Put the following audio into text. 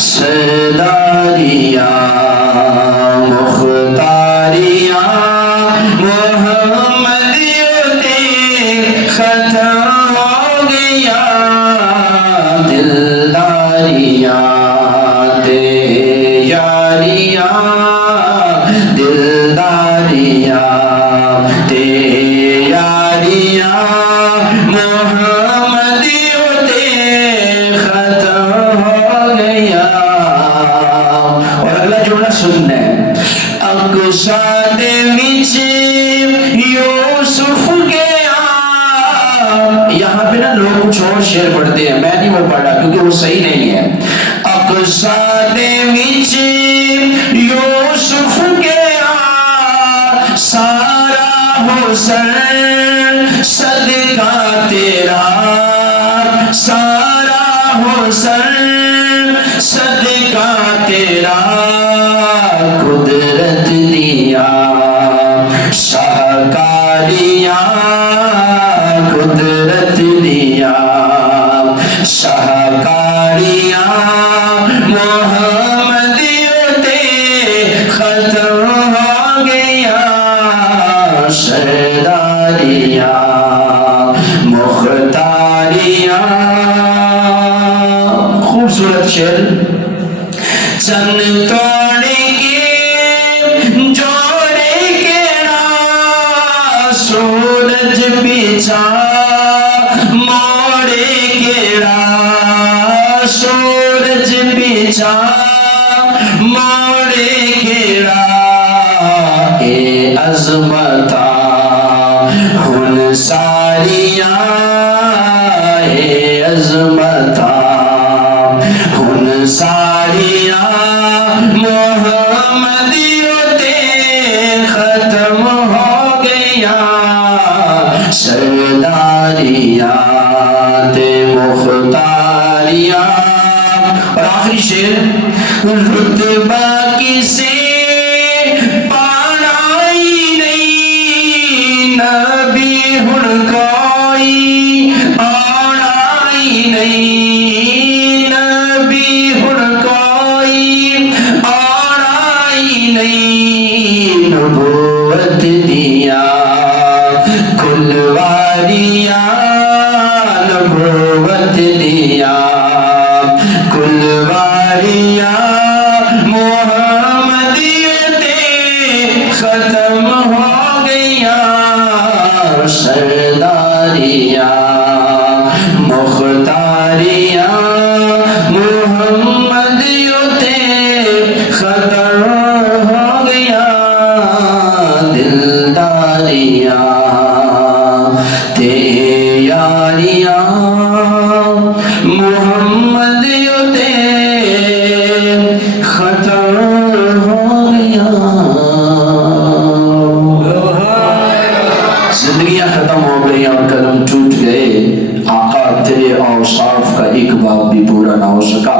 سرداریاں مختاریاں محمدیوں تے ختم ہو گیا دلداریاں تے یاریاں دلداریاں تے یاریاں محمدیوں تے ختم ہو گیا. اور اگلا جملہ سننا ہے. اقصا دے وچ یوسف گیا. یہاں پہ نا لوگ کچھ اور شعر پڑھتے ہیں, میں نہیں وہ پڑھا کیونکہ وہ صحیح نہیں ہے. اقصا دے وچ یوسف گیا سارا حسن صدقہ تیرا سارا حسن صدقہ تیرا قدرت دیا شاہکاریاں قدرت دیا شاہکاریاں محمدیوں تے ختم ہو گیا سرداریاں مختاریاں. خوبصورت شعر. چن توڑ کے جوڑے کیڑا سورج پیچھا موڑے کیڑا سورج پیچھا موڑے کیڑا اے عظمتاں ہن ساریاں اے عظمتاں ہن ساریاں محمدیوں تے ختم ہو گیا سرداریاں تے مختاریاں. اور آخری شعر. رتبہ کسے پانا ہی نہیں نبی ہن کوئی آنا ہی نہیں نبی ہن کوئی آنا ہی نہیں. نبوت دیا کلواریاں نبوت دیا کلواریاں محمدیوں تے ختم ہو گیا سرداریاں مختاریاں محمدیوں تے ختم ہو گیا دلداریاں تے یاریاں محمدیوں تے ختم ہو گیا. زندگیاں ختم ہو گئی اور قلم ٹوٹ گئے. آقا تیرے اوصاف کا ایک باب بھی پورا نہ ہو سکا.